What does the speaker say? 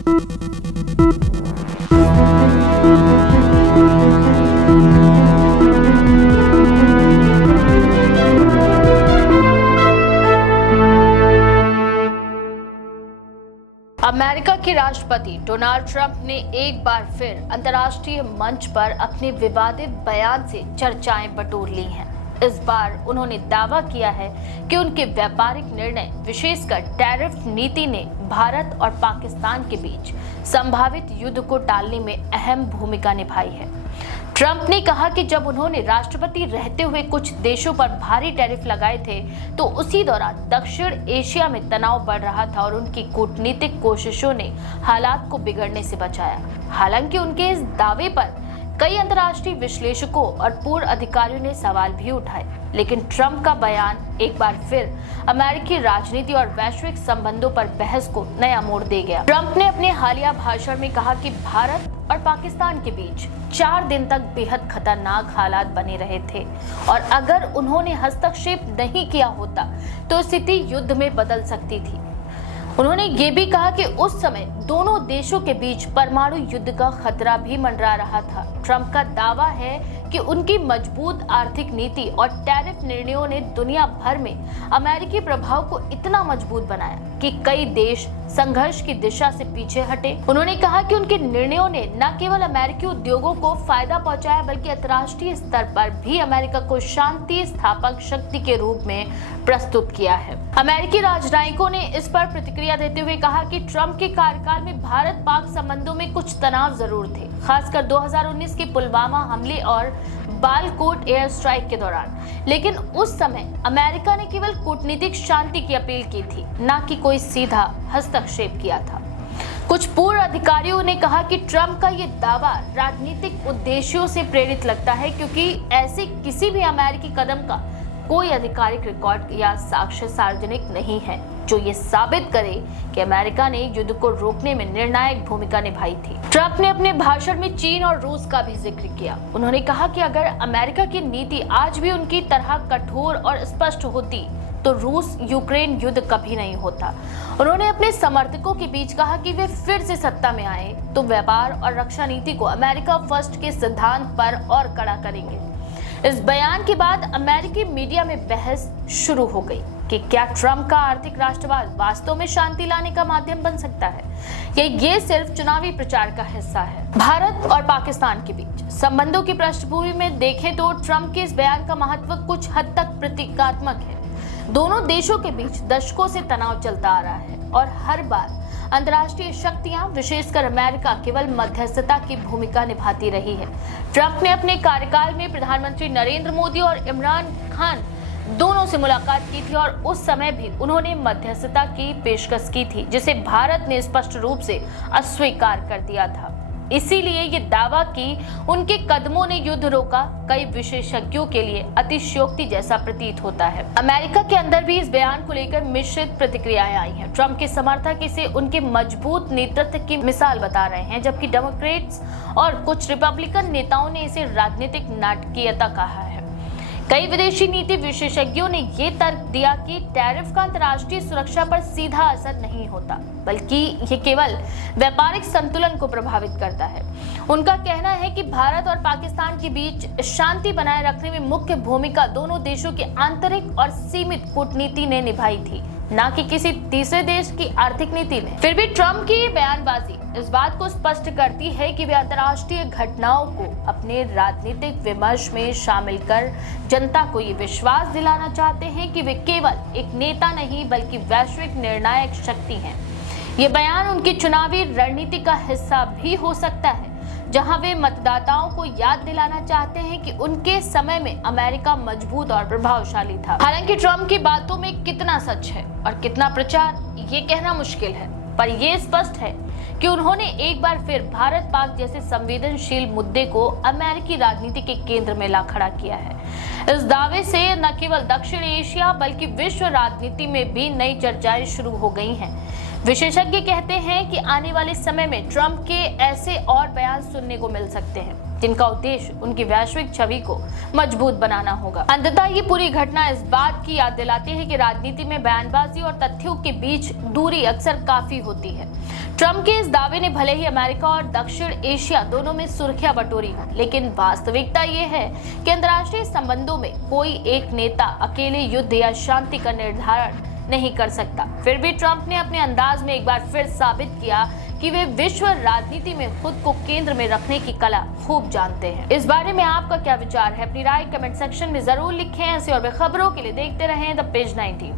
America के राष्ट्रपति Donald Trump ने एक बार फिर अंतर्राष्ट्रीय मंच पर अपने विवादित बयान से चर्चाएं बटोर ली हैं। इस बार उन्होंने दावा किया है कि उनके व्यापारिक निर्णय, विशेषकर टैरिफ नीति ने भारत और पाकिस्तान के बीच संभावित युद्ध को टालने में अहम भूमिका निभाई है। ट्रंप ने कहा कि जब उन्होंने राष्ट्रपति रहते हुए कुछ देशों पर भारी टैरिफ लगाए थे तो उसी दौरान दक्षिण एशिया में तनाव बढ़ रहा था और उनकी कूटनीतिक कोशिशों ने हालात को बिगड़ने से बचाया। हालांकि उनके इस दावे पर कई अंतर्राष्ट्रीय विश्लेषकों और पूर्व अधिकारियों ने सवाल भी उठाए, लेकिन ट्रंप का बयान एक बार फिर अमेरिकी राजनीति और वैश्विक संबंधों पर बहस को नया मोड़ दे गया। ट्रंप ने अपने हालिया भाषण में कहा कि भारत और पाकिस्तान के बीच 4 दिन तक बेहद खतरनाक हालात बने रहे थे और अगर उन्होंने हस्तक्षेप नहीं किया होता तो स्थिति युद्ध में बदल सकती थी। उन्होंने ये भी कहा कि उस समय दोनों देशों के बीच परमाणु युद्ध का खतरा भी मंडरा रहा था। ट्रंप का दावा है कि उनकी मजबूत आर्थिक नीति और टैरिफ निर्णयों ने दुनिया भर में अमेरिकी प्रभाव को इतना मजबूत बनाया कि कई देश संघर्ष की दिशा से पीछे हटे। उन्होंने कहा कि उनके निर्णयों ने न केवल अमेरिकी उद्योगों को फायदा पहुंचाया बल्कि अंतर्राष्ट्रीय स्तर पर भी अमेरिका को शांति स्थापक शक्ति के रूप में प्रस्तुत किया है। अमेरिकी राजनयिकों ने इस पर प्रतिक्रिया देते हुए कहा कि ट्रंप के कार्यकाल में भारत पाक संबंधों में कुछ तनाव जरूर थे, खासकर 2019 के पुलवामा हमले और बालाकोट एयर स्ट्राइक के दौरान, लेकिन उस समय अमेरिका ने केवल कूटनीतिक शांति की अपील की थी, न कि कोई सीधा हस्तक्षेप किया था। कुछ पूर्व अधिकारियों ने कहा कि ट्रंप का ये दावा राजनीतिक उद्देश्यों से प्रेरित लगता है क्योंकि ऐसे किसी भी अमेरिकी कदम का कोई आधिकारिक रिकॉर्ड या साक्ष्य सार्वजनिक नहीं है जो ये साबित करे कि अमेरिका ने युद्ध को रोकने में निर्णायक भूमिका निभाई थी। ट्रंप ने अपने भाषण में चीन और रूस का भी जिक्र किया। उन्होंने कहा कि अगर अमेरिका की नीति आज भी उनकी तरह कठोर और स्पष्ट होती तो रूस यूक्रेन युद्ध कभी नहीं होता। उन्होंने अपने समर्थकों के बीच कहा कि वे फिर से सत्ता में आए तो व्यापार और रक्षा नीति को अमेरिका फर्स्ट के सिद्धांत पर और कड़ा करेंगे। इस बयान के बाद अमेरिकी मीडिया में बहस शुरू हो गई कि क्या ट्रंप का आर्थिक राष्ट्रवाद वास्तव में शांति लाने का माध्यम बन सकता है या ये सिर्फ चुनावी प्रचार का हिस्सा है। भारत और पाकिस्तान के बीच संबंधों की पृष्ठभूमि में देखें तो ट्रंप के इस बयान का महत्व कुछ हद तक प्रतीकात्मक है। दोनों देशों के बीच दशकों से तनाव चलता आ रहा है और हर बार अंतर्राष्ट्रीय शक्तियां, विशेषकर अमेरिका, केवल मध्यस्थता की भूमिका निभाती रही है। ट्रंप ने अपने कार्यकाल में प्रधानमंत्री नरेंद्र मोदी और इमरान खान दोनों से मुलाकात की थी और उस समय भी उन्होंने मध्यस्थता की पेशकश की थी, जिसे भारत ने स्पष्ट रूप से अस्वीकार कर दिया था। इसीलिए ये दावा कि उनके कदमों ने युद्ध रोका कई विशेषज्ञों के लिए अतिशयोक्ति जैसा प्रतीत होता है। अमेरिका के अंदर भी इस बयान को लेकर मिश्रित प्रतिक्रियाएं आई हैं। ट्रंप के समर्थक इसे उनके मजबूत नेतृत्व की मिसाल बता रहे हैं, जबकि डेमोक्रेट्स और कुछ रिपब्लिकन नेताओं ने इसे राजनीतिक नाटकीयता कहा है। कई विदेशी नीति विशेषज्ञों ने ये तर्क दिया कि टैरिफ का अंतर्राष्ट्रीय सुरक्षा पर सीधा असर नहीं होता, बल्कि ये केवल व्यापारिक संतुलन को प्रभावित करता है। उनका कहना है कि भारत और पाकिस्तान के बीच शांति बनाए रखने में मुख्य भूमिका दोनों देशों की आंतरिक और सीमित कूटनीति ने निभाई थी, न कि किसी तीसरे देश की आर्थिक नीति ने। फिर भी ट्रंप की बयानबाजी इस बात को स्पष्ट करती है कि वे अंतर्राष्ट्रीय घटनाओं को अपने राजनीतिक विमर्श में शामिल कर जनता को ये विश्वास दिलाना चाहते हैं कि वे केवल एक नेता नहीं बल्कि वैश्विक निर्णायक शक्ति हैं। ये बयान उनकी चुनावी रणनीति का हिस्सा भी हो सकता है, जहां वे मतदाताओं को याद दिलाना चाहते हैं कि उनके समय में अमेरिका मजबूत और प्रभावशाली था। हालांकि ट्रंप की बातों में कितना सच है और कितना प्रचार, ये कहना मुश्किल है, पर यह स्पष्ट है कि उन्होंने एक बार फिर भारत पाक जैसे संवेदनशील मुद्दे को अमेरिकी राजनीति के केंद्र में ला खड़ा किया है। इस दावे से न केवल दक्षिण एशिया बल्कि विश्व राजनीति में भी नई चर्चाएं शुरू हो गई हैं। विशेषज्ञ कहते हैं कि आने वाले समय में ट्रंप के ऐसे और बयान सुनने को मिल सकते हैं। जिनका उद्देश्य उनकी वैश्विक छवि को मजबूत बनाना होगा। अंततः ये पूरी घटना इस बात की याद दिलाती है कि राजनीति में बयानबाजी और तथ्यों के बीच दूरी अक्सर काफी होती है। ट्रंप के इस दावे ने भले ही अमेरिका और दक्षिण एशिया दोनों में सुर्खियां बटोरी हो, लेकिन वास्तविकता ये है कि अंतर्राष्ट्रीय संबंधों में कोई एक नेता अकेले युद्ध या शांति का निर्धारण नहीं कर सकता। फिर भी ट्रंप ने अपने अंदाज में एक बार फिर साबित किया कि वे विश्व राजनीति में खुद को केंद्र में रखने की कला खूब जानते हैं। इस बारे में आपका क्या विचार है? अपनी राय कमेंट सेक्शन में जरूर लिखें। ऐसी और भी खबरों के लिए देखते रहें द पेज 19।